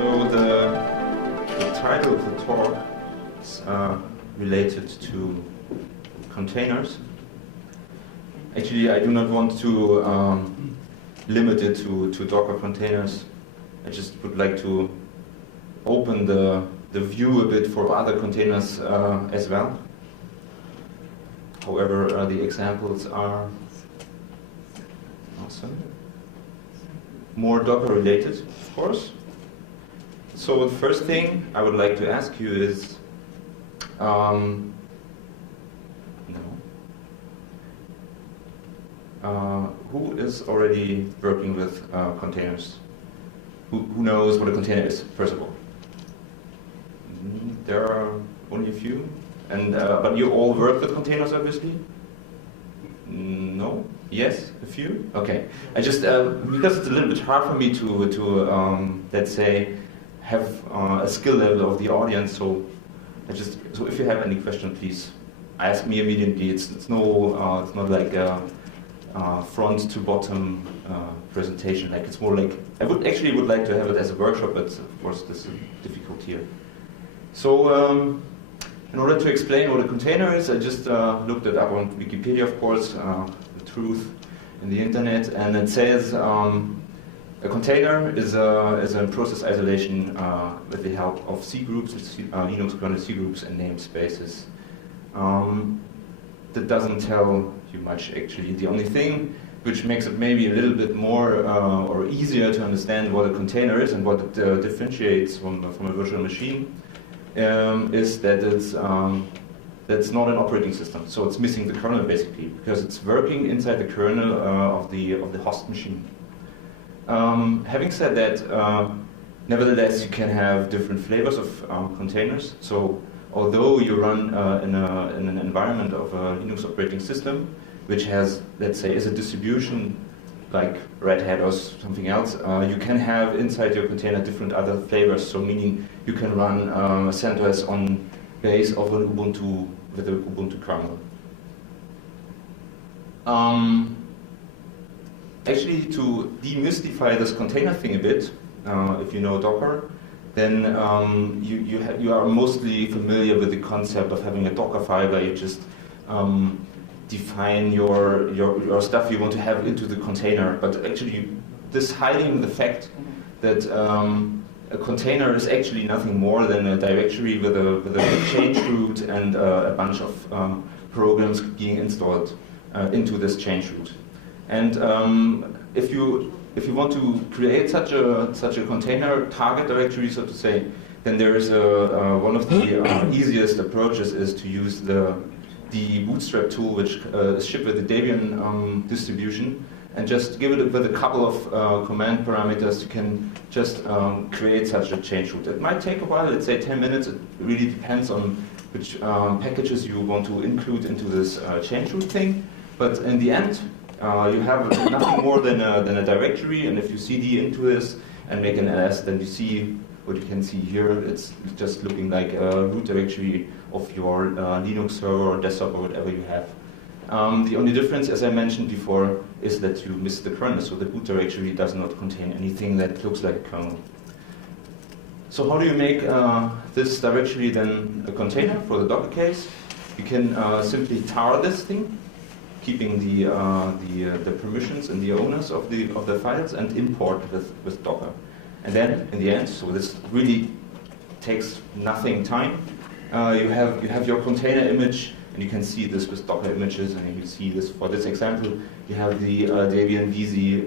So the title of the talk is related to containers. Actually, I do not want to limit it to Docker containers. I just would like to open the view a bit for other containers as well. However, the examples are awesome. More Docker related, of course. So the first thing I would like to ask you is, who is already working with containers? Who knows what a container is, first of all? There are only a few, and but you all work with containers, obviously? No? Yes? A few? Okay. I just, because it's a little bit hard for me to let's say, have a skill level of the audience, so if you have any question, please ask me immediately. It's not like a front to bottom presentation. Like, it's more like, I would like to have it as a workshop, but of course this is difficult here. So in order to explain what a container is, I just looked it up on Wikipedia, of course, the truth in the internet, and it says a container is a process isolation with the help of C groups, Linux kernel C groups and namespaces. That doesn't tell you much, actually. The only thing which makes it maybe a little bit more or easier to understand what a container is and what it differentiates from a virtual machine is that that's not an operating system. So it's missing the kernel, basically, because it's working inside the kernel of the host machine. Having said that, nevertheless, you can have different flavors of containers. So although you run in an environment of a Linux operating system, which has, let's say, is a distribution like Red Hat or something else, you can have inside your container different other flavors. So meaning you can run CentOS on base of an Ubuntu with the Ubuntu kernel. Actually, to demystify this container thing a bit, if you know Docker, then you are mostly familiar with the concept of having a Docker file where you just define your stuff you want to have into the container. But actually, this hiding the fact that a container is actually nothing more than a directory with a change root and a bunch of programs being installed into this change root. And if you want to create such a container target directory, so to say, then there is one of the easiest approaches is to use the Bootstrap tool, which is shipped with the Debian distribution, and just give it with a couple of command parameters. You can just create such a change root. It might take a while, let's say 10 minutes. It really depends on which packages you want to include into this change root thing. But in the end, you have nothing more than a directory, and if you cd into this and make an ls, then you see what you can see here. It's just looking like a root directory of your Linux server or desktop or whatever you have. The only difference, as I mentioned before, is that you miss the kernel, so the boot directory does not contain anything that looks like a kernel. So how do you make this directory then a container for the Docker case? You can simply tar this thing, keeping the permissions and the owners of the files, and import with Docker. And then in the end, so this really takes nothing time. You have your container image, and you can see this with Docker images, and you see this for this example. You have the Debian VZ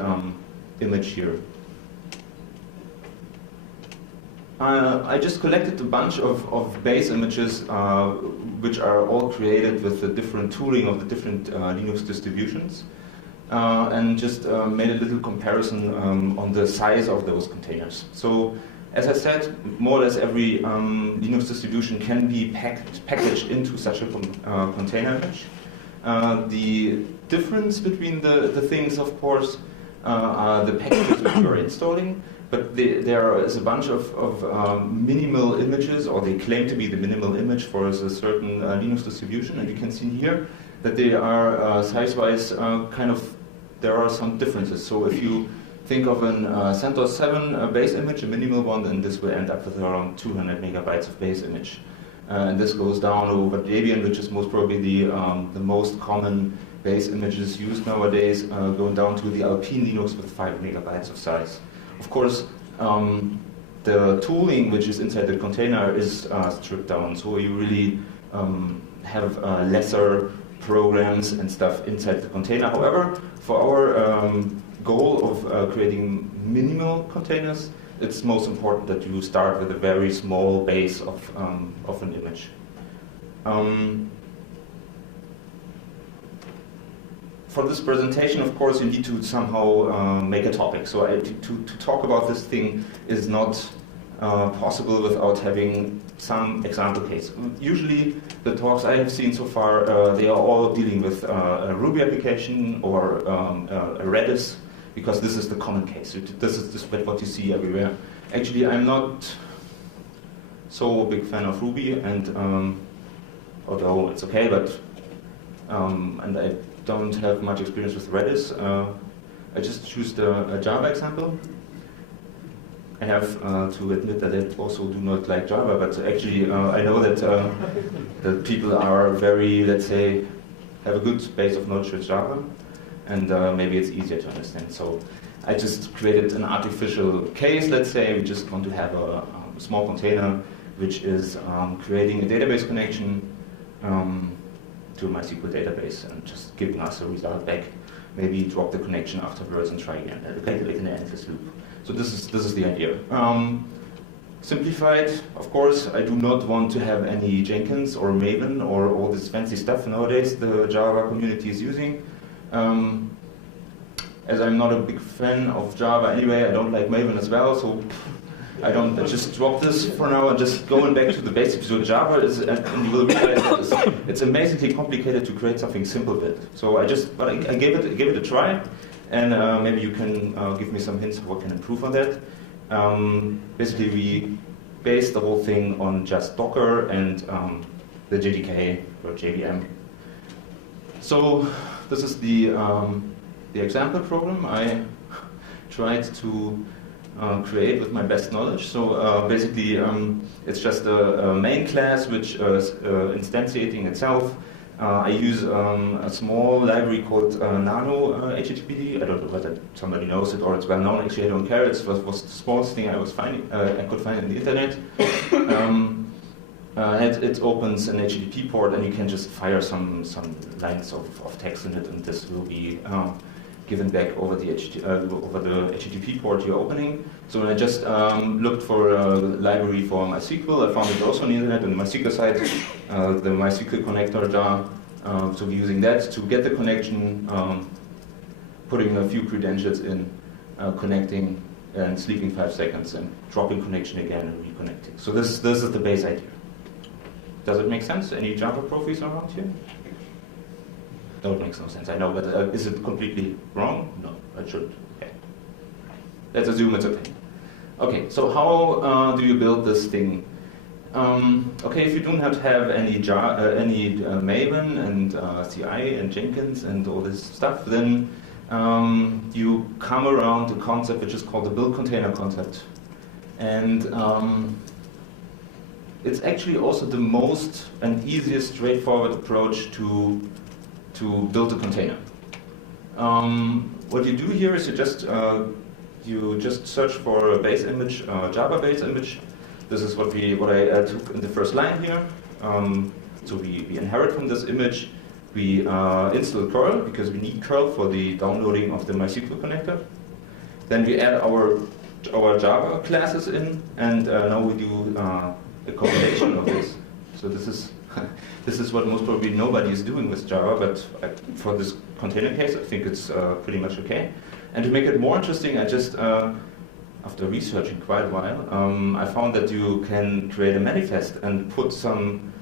image here. I just collected a bunch of base images which are all created with the different tooling of the different Linux distributions, and just made a little comparison on the size of those containers. So, as I said, more or less every Linux distribution can be packaged into such a container image. The difference between the things, of course, are the packages which you are installing. But there is a bunch of minimal images, or they claim to be the minimal image for a certain Linux distribution, and you can see here that they are size-wise kind of, there are some differences. So if you think of an CentOS 7 base image, a minimal one, and this will end up with around 200 megabytes of base image. And this goes down over Debian, which is most probably the most common base images used nowadays, going down to the Alpine Linux with 5 megabytes of size. Of course, the tooling which is inside the container is stripped down, so you really have lesser programs and stuff inside the container. However, for our goal of creating minimal containers, it's most important that you start with a very small base of an image. For this presentation, of course, you need to somehow make a topic. So to talk about this thing is not possible without having some example case. Usually, the talks I have seen so far, they are all dealing with a Ruby application or a Redis, because this is the common case. This is what you see everywhere. Actually, I'm not so a big fan of Ruby, and although it's okay, but and I don't have much experience with Redis. I just choose a Java example. I have to admit that I also do not like Java, but actually I know that that people are very, let's say, have a good base of knowledge with Java, and maybe it's easier to understand. So I just created an artificial case. Let's say we just want to have a small container which is creating a database connection to a MySQL database and just giving us a result back. Maybe drop the connection afterwards and try again, like in an endless loop. So this is the idea. Simplified, of course, I do not want to have any Jenkins or Maven or all this fancy stuff nowadays the Java community is using. As I'm not a big fan of Java anyway, I don't like Maven as well, so I just drop this for now and just going back to the basics. So Java is, and you will realize that it's amazingly complicated to create something simple with. So I gave it a try, and maybe you can give me some hints of what can improve on that. Basically, we based the whole thing on just Docker and the JDK or JVM. So this is the example program I tried to create with my best knowledge. So basically, it's just a main class which is instantiating itself. I use a small library called Nano HTTPD. I don't know whether somebody knows it or it's well known. Actually, I don't care. It was the smallest thing I could find on the internet. It opens an HTTP port, and you can just fire some lines of text in it, and this will be given back over the HTTP port you're opening. So I just looked for a library for MySQL. I found it also on the internet on the MySQL site, the MySQL connector jar. So we're using that to get the connection, putting a few credentials in, connecting, and sleeping 5 seconds, and dropping connection again and reconnecting. So this is the base idea. Does it make sense? Any Java profis around here? That makes no sense, I know, but is it completely wrong? No, it shouldn't. Okay. Let's assume it's okay. Okay, so how do you build this thing? Okay, if you do not have any Maven and CI and Jenkins and all this stuff, then you come around a concept which is called the build container concept. And it's actually also the most and easiest straightforward approach to build a container. What you do here is you just search for a base image, Java base image. This is what I took in the first line here. So we inherit from this image. We install curl because we need curl for the downloading of the MySQL connector. Then we add our Java classes in, and now we do a combination of this. So this is what most probably nobody is doing with Java, but for this container case, I think it's pretty much okay. And to make it more interesting, I just, after researching quite a while, I found that you can create a manifest and put some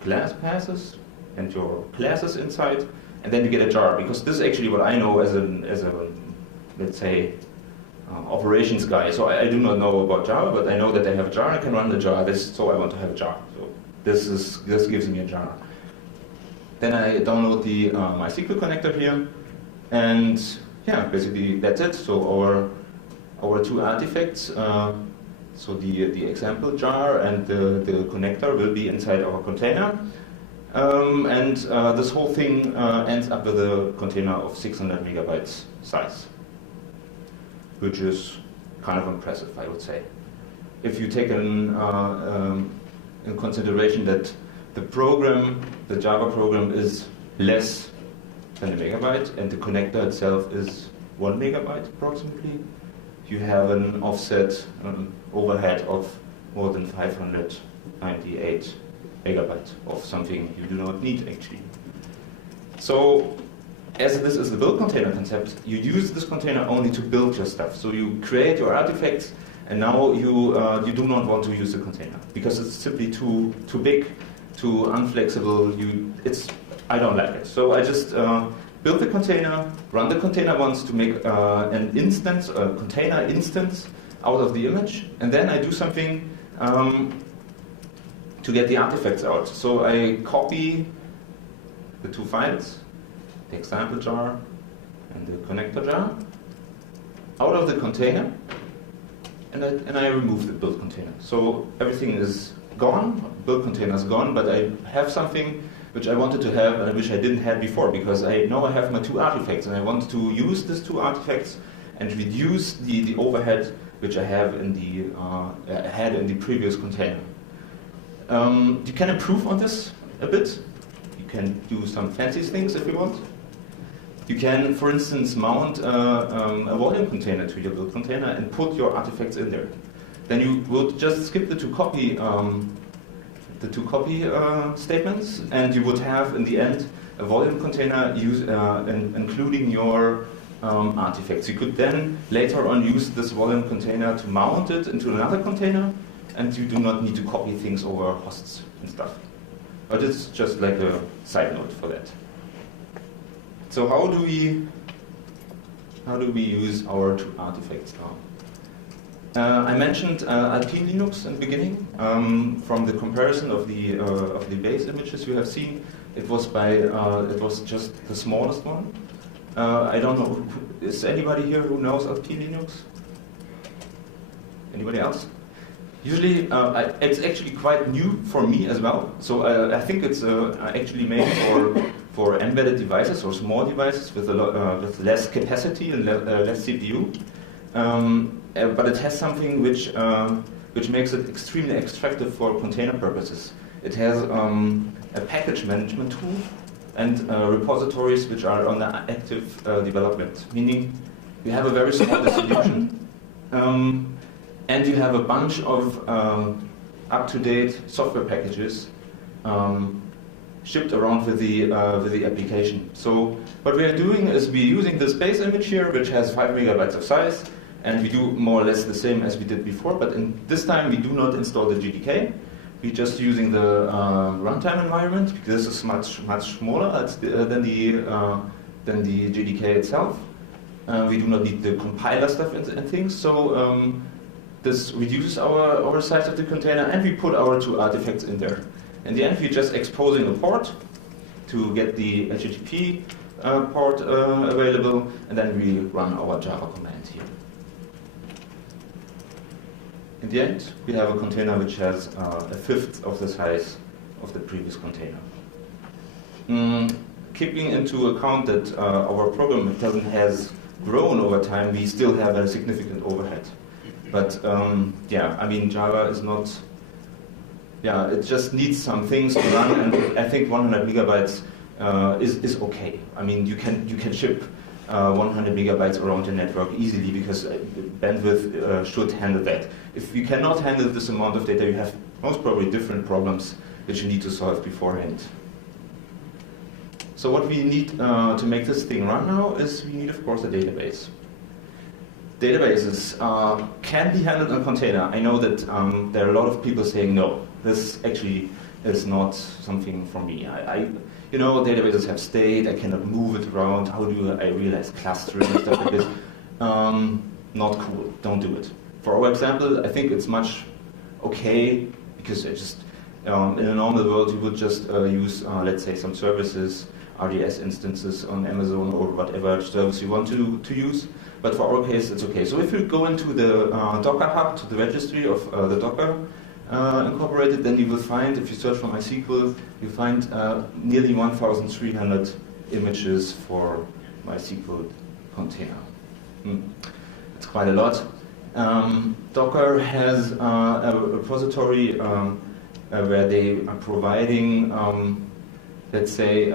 class passes and your classes inside, and then you get a jar. Because this is actually what I know as a let's say, operations guy. So I do not know about Java, but I know that they have a jar. I can run the jar. So I want to have a jar. So this gives me a jar. Then I download the MySQL connector here, and yeah, basically that's it. So our two artifacts, so the example jar and the connector will be inside our container. And this whole thing ends up with a container of 600 megabytes size, which is kind of impressive, I would say. If you take in consideration that the program, the Java program, is less than a megabyte, and the connector itself is 1 megabyte approximately, you have an offset overhead of more than 598 megabytes of something you do not need actually. So, as this is the build container concept, you use this container only to build your stuff. So you create your artifacts, and now you do not want to use the container because it's simply too big, too unflexible. I don't like it. So I just build the container, run the container once to make an instance, a container instance out of the image, and then I do something to get the artifacts out. So I copy the two files, the example jar and the connector jar, out of the container, and I remove the build container. So everything is gone, build container is gone, but I have something which I wanted to have and I wish I didn't have before, because I know I have my two artifacts and I want to use these two artifacts and reduce the overhead which I have in had in the previous container. You can improve on this a bit. You can do some fancy things if you want. You can, for instance, mount a volume container to your build container and put your artifacts in there. Then you would just skip the two copy statements, and you would have in the end a volume container including your artifacts. You could then later on use this volume container to mount it into another container, and you do not need to copy things over hosts and stuff. But it's just like a side note for that. So how do we use our two artifacts now? I mentioned Alpine Linux in the beginning. From the comparison of the base images you have seen, it was just the smallest one. I don't know. Is anybody here who knows Alpine Linux? Anybody else? Usually, it's actually quite new for me as well. So I think it's actually made for embedded devices or small devices with with less capacity and less CPU. But it has something which makes it extremely extractive for container purposes. It has a package management tool and repositories which are under active development, meaning you have a very small distribution. And you have a bunch of up-to-date software packages shipped around with the application. So what we are doing is we're using this base image here, which has 5 megabytes of size, and we do more or less the same as we did before, but this time we do not install the GDK. We're just using the runtime environment, because this is much smaller than the GDK itself. We do not need the compiler stuff and things, so this reduces our size of the container, and we put our two artifacts in there. In the end, we're just exposing a port to get the HTTP port available, and then we run our Java command here. In the end, we have a container which has a fifth of the size of the previous container. Keeping into account that our program has grown over time, we still have a significant overhead. But yeah, I mean, Java is not, yeah, it just needs some things to run, and I think 100 megabytes is okay. I mean, you can ship 100 megabytes around the network easily, because bandwidth should handle that. If you cannot handle this amount of data, you have most probably different problems which you need to solve beforehand. So what we need to make this thing run now is we need, of course, a database. Databases can be handled in a container. I know that there are a lot of people saying, no, this actually is not something for me. You know, databases have state, I cannot move it around. How do I realize clustering and stuff like this? Not cool, don't do it. For our example, I think it's much okay, because it just, in a normal world, you would just use, let's say, some services RDS instances on Amazon or whatever service you want to use. But for our case, it's okay. So if you go into the Docker Hub, to the registry of the Docker Incorporated, then you will find, if you search for MySQL, you find nearly 1,300 images for MySQL container. It's quite a lot. Docker has a repository where they are providing, let's say,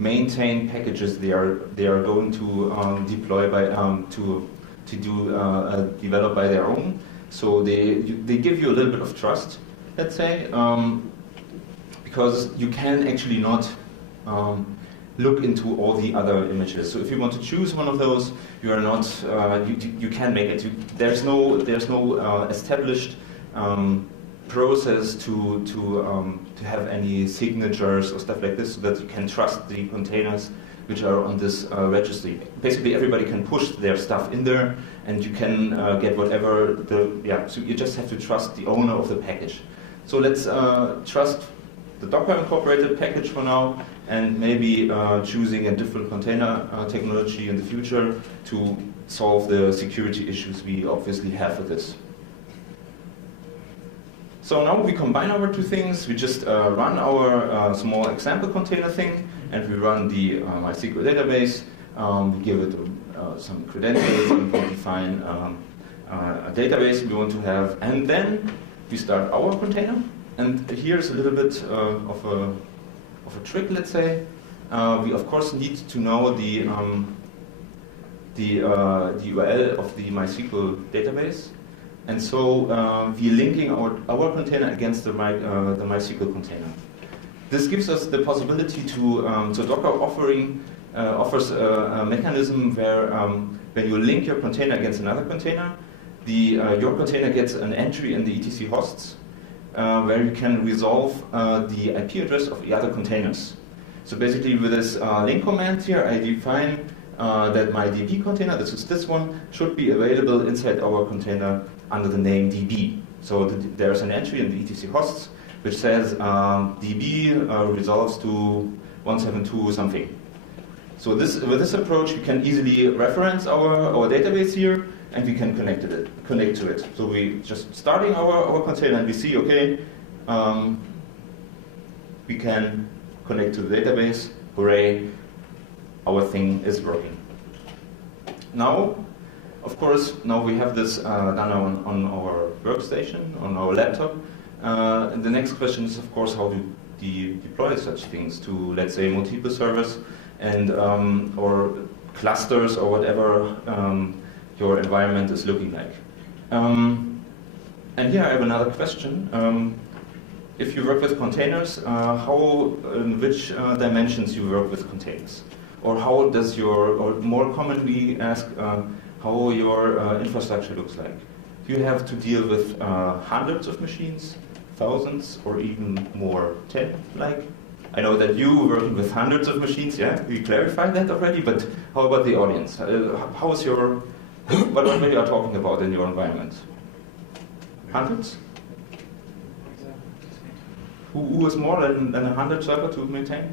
maintain packages they are going to deploy by develop by their own. So they give you a little bit of trust, let's say, because you can actually not look into all the other images. So if you want to choose one of those, you are not you can make it. There's no established process to have any signatures or stuff like this, so that you can trust the containers which are on this registry. Basically, everybody can push their stuff in there, and you can get whatever so you just have to trust the owner of the package. So let's trust the Docker Incorporated package for now, and maybe choosing a different container technology in the future to solve the security issues we obviously have with this. So now we combine our two things. We just run our small example container thing, and we run the MySQL database. We give it some credentials, and we define a database we want to have, and then we start our container. And here's a little bit of a trick, let's say. We of course need to know the URL of the MySQL database. And so we're linking our container against the MySQL container. This gives us the possibility to, so Docker offers a mechanism where when you link your container against another container, your container gets an entry in the etc hosts where you can resolve the IP address of the other containers. So basically with this link command here, I define that my DB container, this is this one, should be available inside our container under the name DB. So there's an entry in the etc hosts which says DB resolves to 172 something. So with this approach, we can easily reference our database here, and we can connect to it. So we just starting our container, and we see, okay, we can connect to the database. Hooray, our thing is working. Now, of course, now we have this done on our workstation, on our laptop. And the next question is, of course, how do you deploy such things to, let's say, multiple servers and or clusters or whatever your environment is looking like. And here I have another question. If you work with containers, in which dimensions you work with containers? Or how does or more commonly ask, how your infrastructure looks like? Do you have to deal with hundreds of machines, thousands, or even more, 10, like? I know that you working with hundreds of machines, yeah? We clarified that already, but how about the audience? How is your, what are you talking about in your environment? Hundreds? Who has more than 100 server to maintain?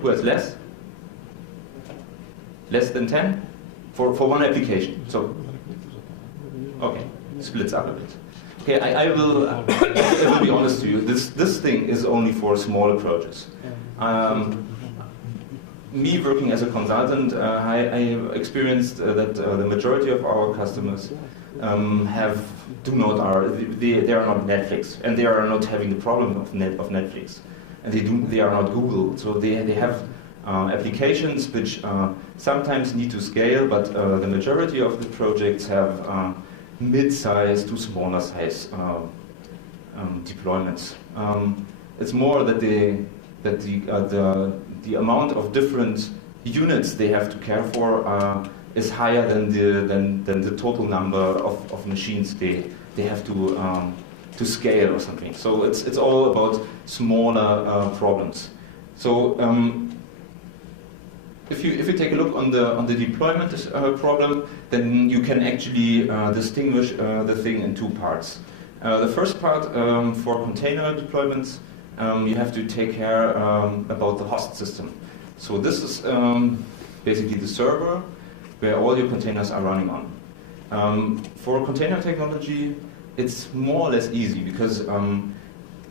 Who has less? Less than 10? For one application, so, okay, splits up a bit. Okay, I will be honest to you, this thing is only for smaller projects. Me working as a consultant, I experienced that the majority of our customers they are not Netflix, and they are not having the problem of Netflix, and they are not Google, so they have applications which sometimes need to scale, but the majority of the projects have mid-size to smaller size deployments. It's more that the amount of different units they have to care for is higher than the total number of machines they have to scale or something. So it's all about smaller problems. So if you take a look on the deployment problem, then you can actually distinguish the thing in two parts. The first part for container deployments, you have to take care about the host system. So this is basically the server where all your containers are running on. For container technology, it's more or less easy because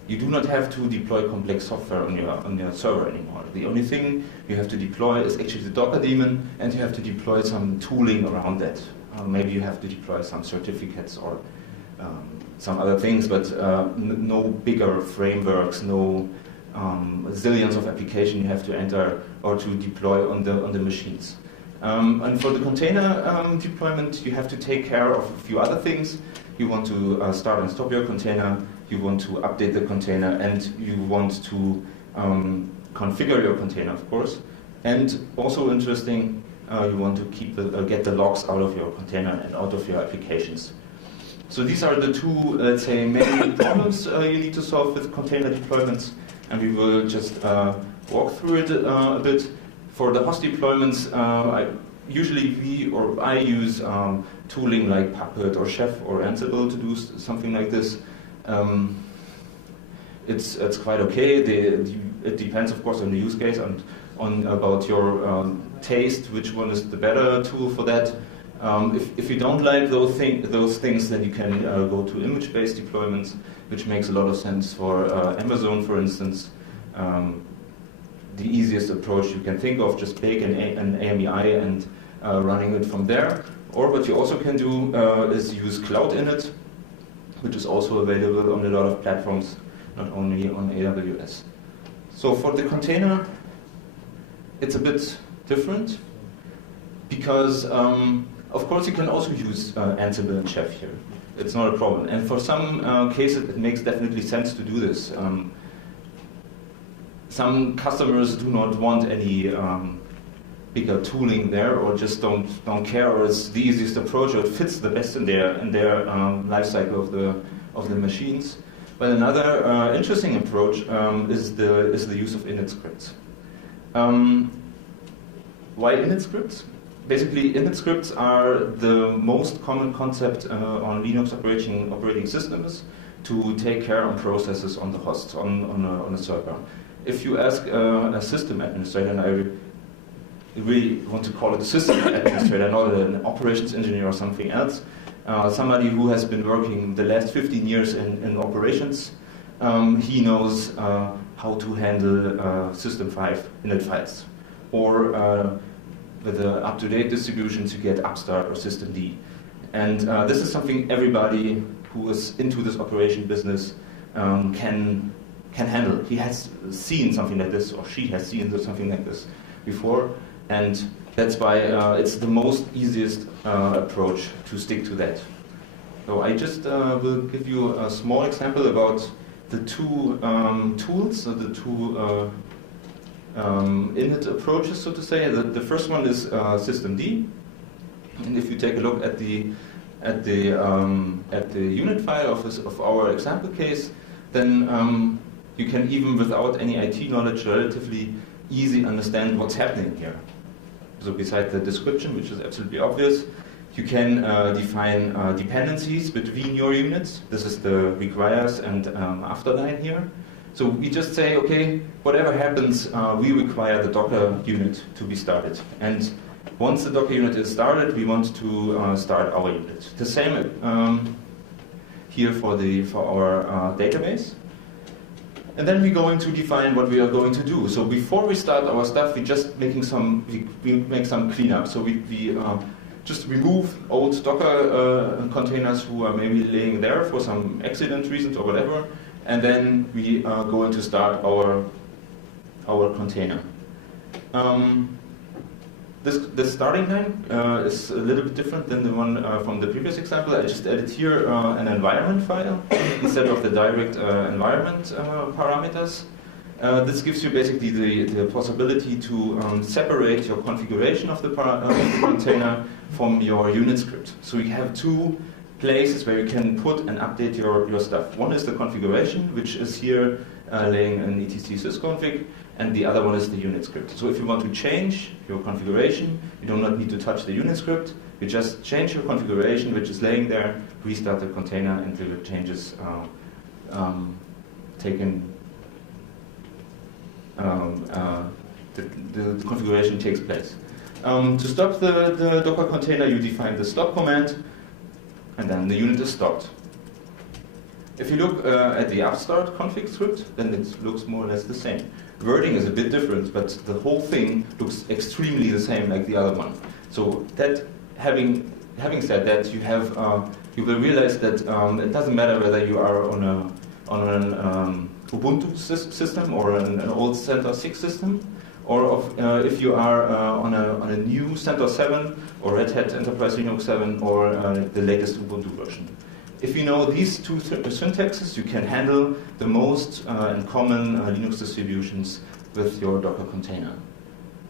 you do not have to deploy complex software on your server anymore. The only thing you have to deploy is actually the Docker daemon, and you have to deploy some tooling around that. Maybe you have to deploy some certificates or some other things, but no bigger frameworks, no zillions of applications you have to enter or to deploy on the machines. And for the container deployment, you have to take care of a few other things. You want to start and stop your container, you want to update the container, and you want to configure your container, of course. And also interesting, you want to keep get the logs out of your container and out of your applications. So these are the two, let's say, main problems you need to solve with container deployments, and we will just walk through it a bit. For the host deployments, I use tooling like Puppet or Chef or Ansible to do something like this. It's quite okay. It depends, of course, on the use case and on about your taste, which one is the better tool for that. If you don't like those things, then you can go to image-based deployments, which makes a lot of sense for Amazon, for instance. The easiest approach you can think of, just bake an AMI and running it from there. Or what you also can do is use Cloud Init, which is also available on a lot of platforms, not only on AWS. So for the container, it's a bit different because, of course, you can also use Ansible and Chef here. It's not a problem. And for some cases, it makes definitely sense to do this. Some customers do not want any bigger tooling there, or just don't care, or it's the easiest approach, or it fits the best in their life cycle of the machines. But another interesting approach is the use of init scripts. Why init scripts? Basically, init scripts are the most common concept on Linux operating systems to take care of processes on the host, on a server. If you ask a system administrator, and I really want to call it a system administrator, not an operations engineer or something else, somebody who has been working the last 15 years in operations, he knows how to handle System 5 init files, or with the up-to-date distributions you get Upstart or Systemd. And this is something everybody who is into this operation business can handle. He has seen something like this, or she has seen something like this before, and that's why it's the most easiest approach to stick to that. So I just will give you a small example about the two tools, so the two init approaches, so to say. The first one is Systemd, and if you take a look at the unit file of our example case, then you can, even without any IT knowledge, relatively easy understand what's happening here. So besides the description, which is absolutely obvious, you can define dependencies between your units. This is the requires and after line here. So we just say, okay, whatever happens, we require the Docker unit to be started. And once the Docker unit is started, we want to start our unit. The same here for our database. And then we're going to define what we are going to do. So before we start our stuff, we just make some cleanup. So we just remove old Docker containers who are maybe laying there for some accident reasons or whatever, and then we are going to start our container. This starting line is a little bit different than the one from the previous example. I just added here an environment file instead of the direct environment parameters. This gives you basically the possibility to separate your configuration of the container from your unit script. So you have two places where you can put and update your stuff. One is the configuration, which is here laying an etc sysconfig, and the other one is the unit script. So if you want to change your configuration, you do not need to touch the unit script. You just change your configuration, which is laying there, restart the container, and the changes taken the configuration takes place. To stop the Docker container, you define the stop command, and then the unit is stopped. If you look at the upstart config script, then it looks more or less the same. Wording is a bit different, but the whole thing looks extremely the same like the other one. So that having said that, you will realize that it doesn't matter whether you are on an Ubuntu system or an old CentOS 6 system, or if you are on a new CentOS 7 or Red Hat Enterprise Linux 7 or the latest Ubuntu version. If you know these two syntaxes, you can handle the most and common Linux distributions with your Docker container.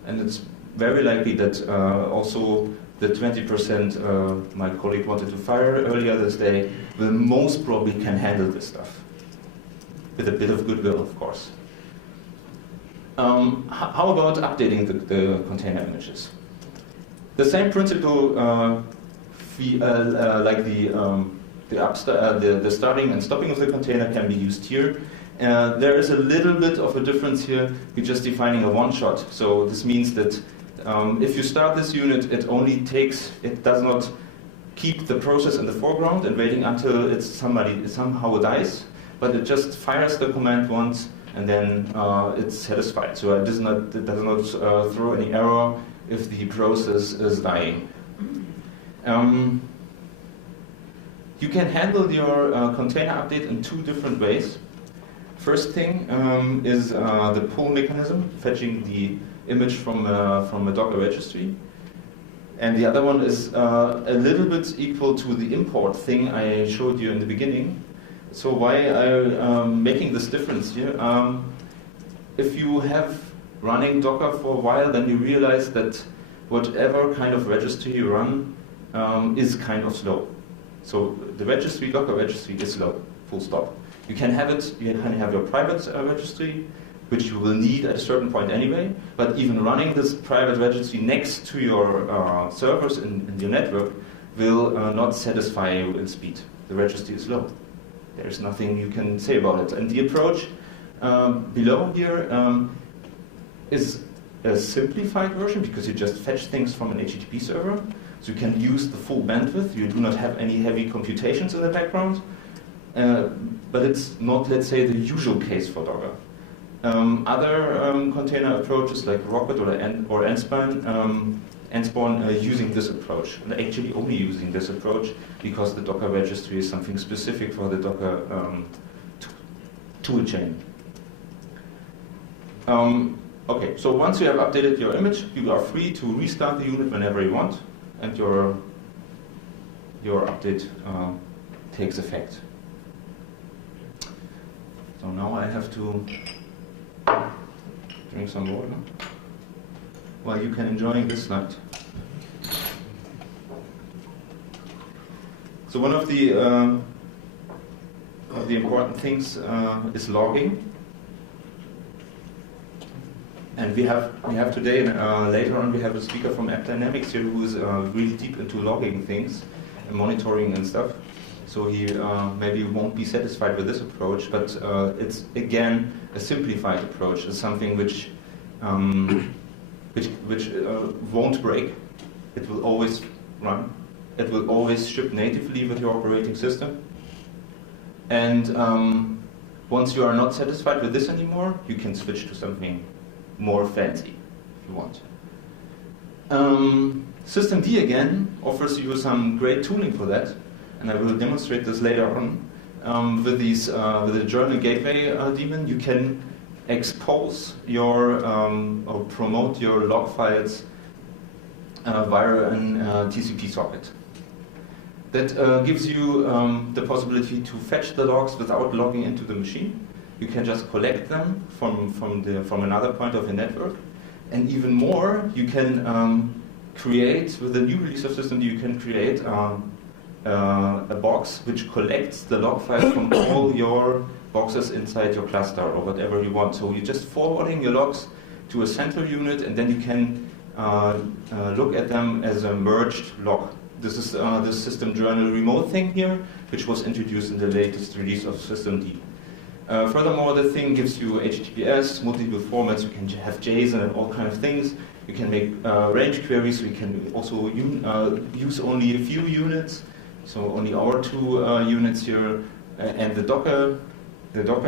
And it's very likely that also the 20% my colleague wanted to fire earlier this day will most probably can handle this stuff. With a bit of goodwill, of course. How about updating the container images? The same principle like the starting and stopping of the container can be used here. There is a little bit of a difference here. You're just defining a one-shot. So this means that if you start this unit, it does not keep the process in the foreground and waiting until it somehow dies, but it just fires the command once and then it's satisfied. So it does not throw any error if the process is dying. You can handle your container update in two different ways. First thing is the pull mechanism, fetching the image from a Docker registry. And the other one is a little bit equal to the import thing I showed you in the beginning. So why I'm making this difference here? If you have running Docker for a while, then you realize that whatever kind of registry you run is kind of slow. So the registry, Docker registry, is slow, full stop. You can have your private registry, which you will need at a certain point anyway, but even running this private registry next to your servers in your network will not satisfy you in speed. The registry is slow. There's nothing you can say about it. And the approach below here is a simplified version because you just fetch things from an HTTP server. So you can use the full bandwidth. You do not have any heavy computations in the background. But it's not, let's say, the usual case for Docker. Other container approaches like Rocket or Andspawn are using this approach, and actually only using this approach because the Docker registry is something specific for the Docker toolchain. Okay, so once you have updated your image, you are free to restart the unit whenever you want, and your update takes effect. So now I have to drink some water while you can enjoy this slide. So one of the important things is logging, and we have today later on we have a speaker from AppDynamics here who is really deep into logging things and monitoring and stuff. So he maybe won't be satisfied with this approach, but it's again a simplified approach. It's something which won't break. It will always run. It will always ship natively with your operating system. And once you are not satisfied with this anymore, you can switch to something more fancy if you want. Systemd again offers you some great tooling for that. And I will demonstrate this later on. With the journal gateway daemon, you can expose your or promote your log files via an TCP socket. That gives you the possibility to fetch the logs without logging into the machine. You can just collect them from another point of the network, and even more, you can create with the new release of Systemd. You can create a box which collects the log files from all your boxes inside your cluster or whatever you want. So you're just forwarding your logs to a central unit, and then you can look at them as a merged log. This is the system journal remote thing here, which was introduced in the latest release of Systemd. Furthermore, the thing gives you HTTPS, multiple formats. You can have JSON and all kind of things. You can make range queries. We can also use only a few units, so only our 2 units here, and the Docker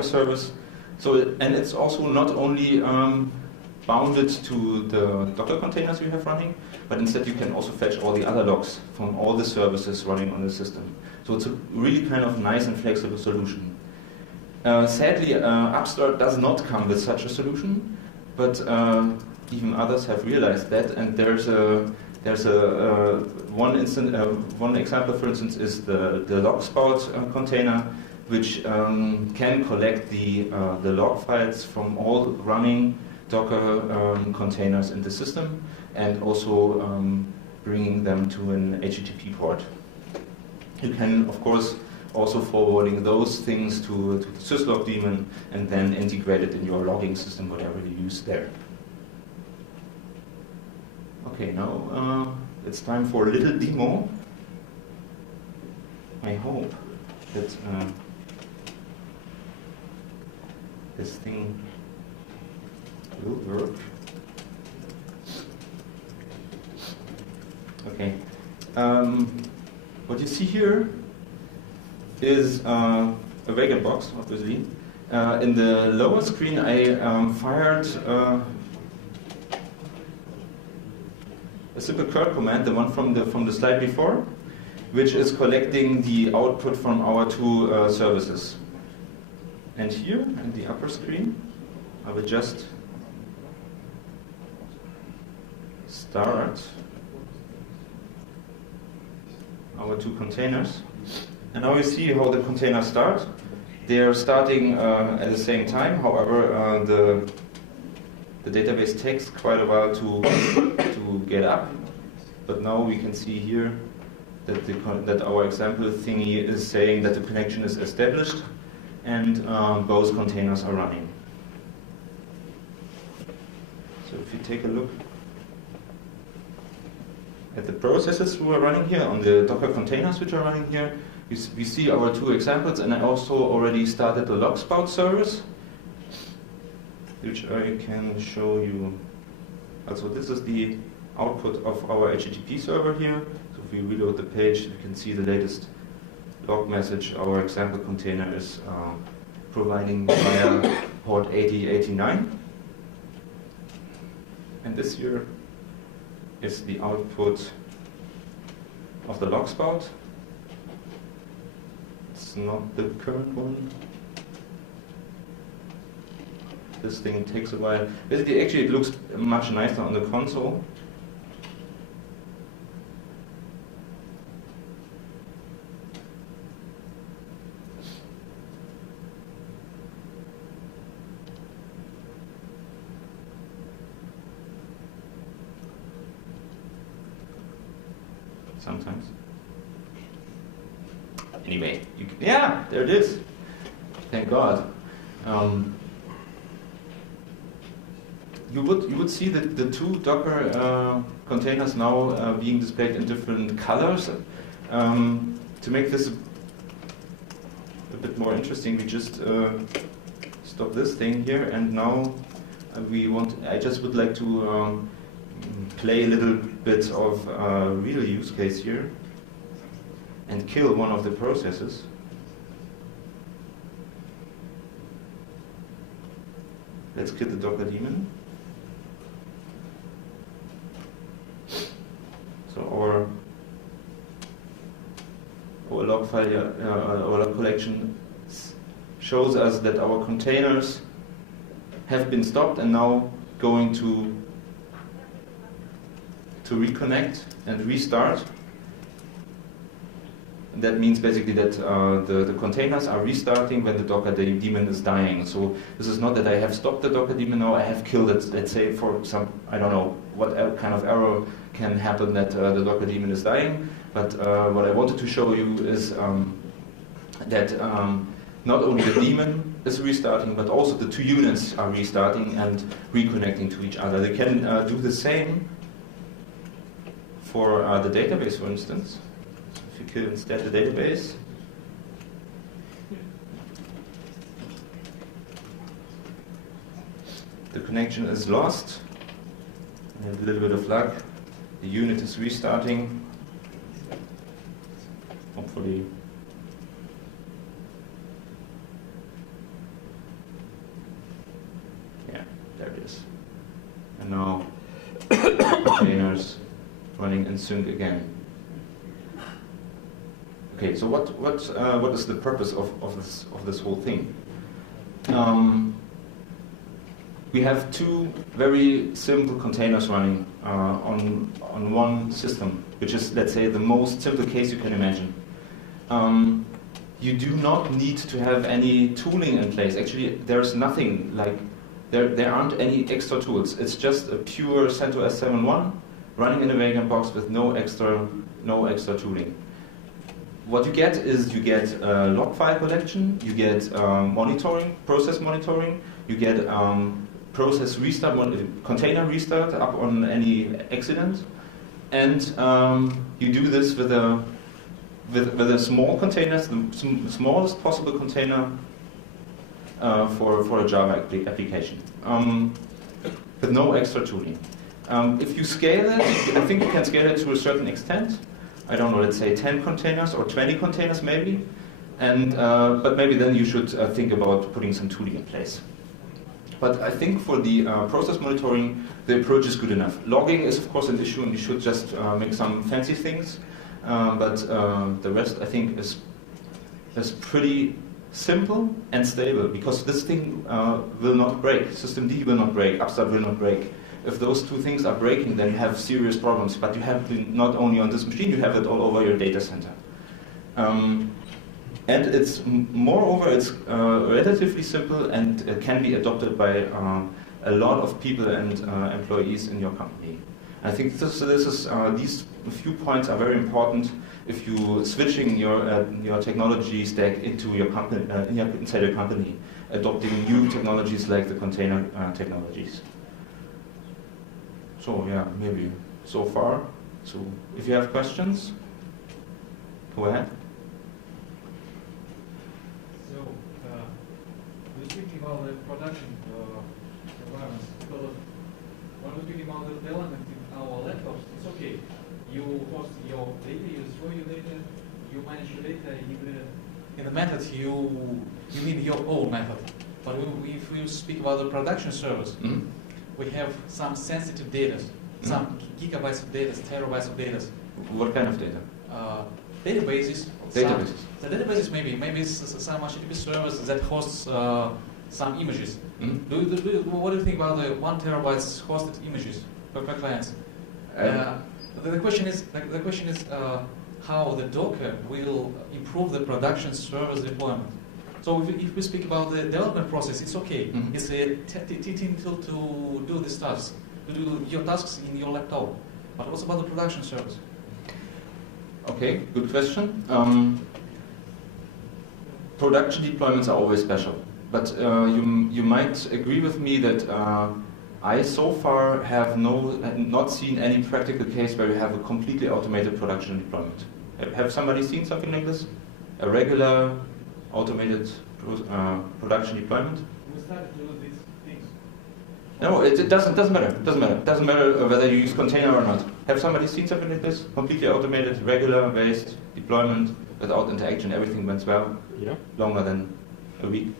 service. So, and it's also not only bounded to the Docker containers you have running, but instead you can also fetch all the other logs from all the services running on the system. So it's a really kind of nice and flexible solution. Sadly, Upstart does not come with such a solution, but even others have realized that, and there's one example, for instance, is the logspout container, which can collect the log files from all running Docker containers in the system, and also bringing them to an HTTP port. You can, of course, also forwarding those things to the syslog daemon, and then integrate it in your logging system, whatever you use there. Okay, now it's time for a little demo. I hope that this thing will work. Okay. What you see here is a Vega box, obviously. In the lower screen, I fired a simple curl command, the one from the slide before, which is collecting the output from our 2 services. And here in the upper screen, I will just start our 2 containers. And now you see how the containers start. They are starting at the same time. However, the database takes quite a while to get up. But now we can see here that that our example thingy is saying that the connection is established, and both containers are running. So if you take a look at the processes who are running here, on the Docker containers which are running here, we see our 2 examples, and I also already started the logspout service, which I can show you. Also, this is the output of our HTTP server here. So if we reload the page, you can see the latest log message our example container is providing via port 8089. And this here is the output of the logspout. It's not the current one. This thing takes a while. Basically, actually, it looks much nicer on the console. Sometimes. Anyway, yeah, there it is. Thank God. You would see that the 2 Docker containers now being displayed in different colors. To make this a bit more interesting, we just stop this thing here, and now I just would like to play a little bit of real use case here and kill one of the processes. Let's kill the Docker daemon. So our log file, our log collection shows us that our containers have been stopped and now going to reconnect and restart. And that means basically that the containers are restarting when the Docker daemon is dying. So this is not that I have stopped the Docker daemon now, I have killed it, let's say for some, I don't know what kind of error can happen that the Docker daemon is dying. But what I wanted to show you is that not only the daemon is restarting, but also the 2 units are restarting and reconnecting to each other. They can do the same for the database, for instance. So if you kill instead the database, the connection is lost. We have a little bit of luck. The unit is restarting. Hopefully. Yeah, there it is. And now containers running in sync again. Okay, so what is the purpose of this whole thing? We have two very simple containers running on one system, which is, let's say, the most simple case you can imagine. You do not need to have any tooling in place. Actually, there's nothing like there aren't any extra tools. It's just a pure CentOS 7.1 running in a Vagrant box with no extra tooling. What you get is you get log file collection, you get monitoring, process monitoring, you get process restart, container restart up on any accident, and you do this with a small container, the smallest possible container for a Java application, with no extra tooling. If you scale it, I think you can scale it to a certain extent. I don't know, let's say 10 containers or 20 containers maybe, and but maybe then you should think about putting some tooling in place. But I think for the process monitoring, the approach is good enough. Logging is of course an issue, and you should just make some fancy things. But the rest, I think, is pretty simple and stable, because this thing will not break. Systemd will not break. Upstart will not break. If those two things are breaking, then you have serious problems. But you have it not only on this machine, you have it all over your data center. And it's moreover, it's relatively simple and can be adopted by a lot of people and employees in your company. I think these few points are very important if you switching your technology stack into your company, inside your company, adopting new technologies like the container technologies. So yeah, maybe so far. So if you have questions, go ahead. So we're speaking about the production environments, because when we're speaking about the development in our laptops, it's okay. You host your data, you store your data, you manage your data in the method you mean your own method. But if we speak about the production servers, we have some sensitive data, some gigabytes of data, terabytes of data. What kind of data? Databases. Databases. The databases maybe it's some HTTP servers that hosts some images. What do you think about the 1 terabyte hosted images per clients? The question is how the Docker will improve the production servers deployment. So if we speak about the development process, it's okay. It's a teaching tool to do these tasks, to do your tasks in your laptop. But what's about the production servers? Okay, good question. Production deployments are always special, but you might agree with me that I so far have not seen any practical case where you have a completely automated production deployment. Have somebody seen something like this? A regular automated production deployment? We started to do these things. No, it doesn't matter. Doesn't matter whether you use container or not. Have somebody seen something like this? Completely automated, regular based deployment without interaction. Everything went well. Yeah. Longer than a week.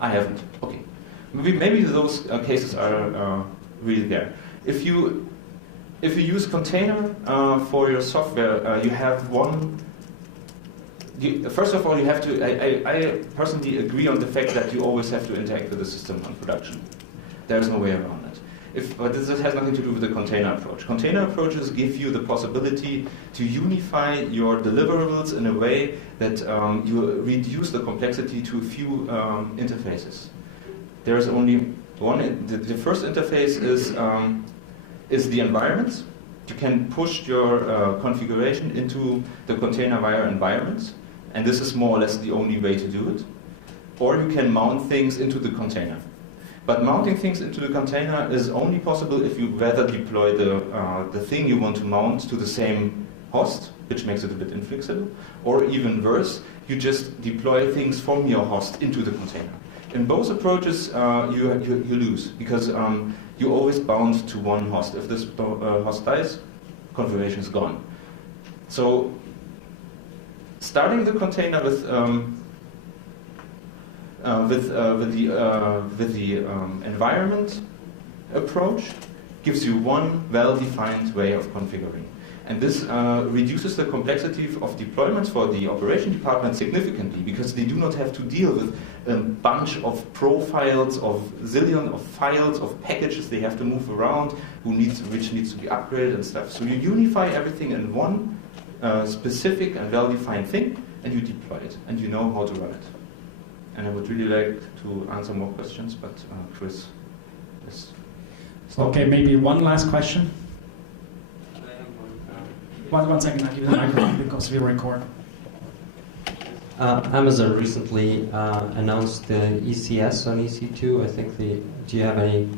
I haven't. Okay. Maybe those cases are really there. If you use container for your software, you have one. First of all, you have to. I personally agree on the fact that you always have to interact with the system on production. There's no way around it. But this has nothing to do with the container approach. Container approaches give you the possibility to unify your deliverables in a way that you reduce the complexity to a few interfaces. There is only one. The first interface is the environment. You can push your configuration into the container via environments, and this is more or less the only way to do it. Or you can mount things into the container. But mounting things into the container is only possible if you rather deploy the thing you want to mount to the same host, which makes it a bit inflexible, or even worse, you just deploy things from your host into the container. In both approaches, you lose, because you're always bound to one host. If this host dies, configuration is gone. So starting the container with the environment approach gives you one well-defined way of configuring. And this reduces the complexity of deployments for the operation department significantly, because they do not have to deal with a bunch of profiles, of zillion of files, of packages they have to move around, which needs to be upgraded and stuff. So you unify everything in one specific and well-defined thing, and you deploy it, and you know how to run it. And I would really like to answer more questions, but Chris is... Okay, maybe one last question. One second, I'll give you the microphone because we record. Amazon recently announced the ECS on EC2. I think do you have any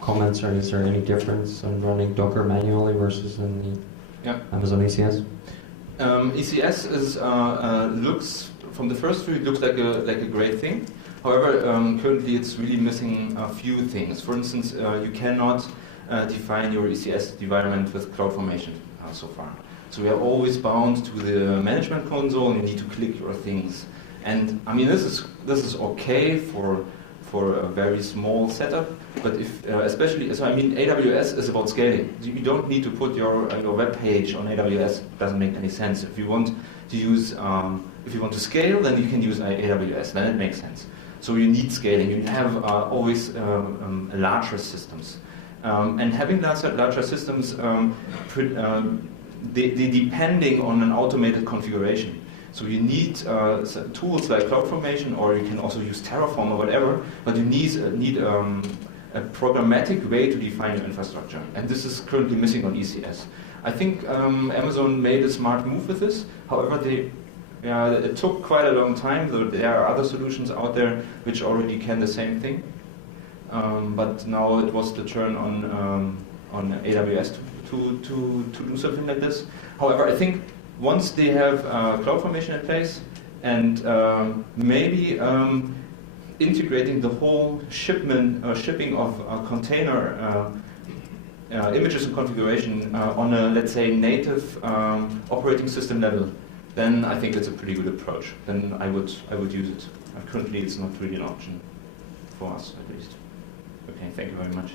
comments, or is there any difference on running Docker manually versus in the Amazon ECS? ECS is looks, from the first view, it looks like a great thing. However, currently it's really missing a few things. For instance, you cannot define your ECS environment with CloudFormation so far. So we are always bound to the management console, and you need to click your things. And I mean, this is okay for a very small setup, but if especially, so I mean, AWS is about scaling. You don't need to put your web page on AWS. It doesn't make any sense. If you want to use, if you want to scale, then you can use AWS. Then it makes sense. So you need scaling. You have always larger systems, and having larger systems. They depending on an automated configuration. So you need tools like CloudFormation, or you can also use Terraform or whatever, but you need a programmatic way to define your infrastructure. And this is currently missing on ECS. I think Amazon made a smart move with this. However, it took quite a long time. There are other solutions out there which already can the same thing. But now it was the turn on AWS to do something like this. However, I think once they have CloudFormation in place, and maybe integrating the whole shipping of container images and configuration on a, let's say, native operating system level, then I think it's a pretty good approach. Then I would use it. Currently, it's not really an option for us, at least. Okay, thank you very much.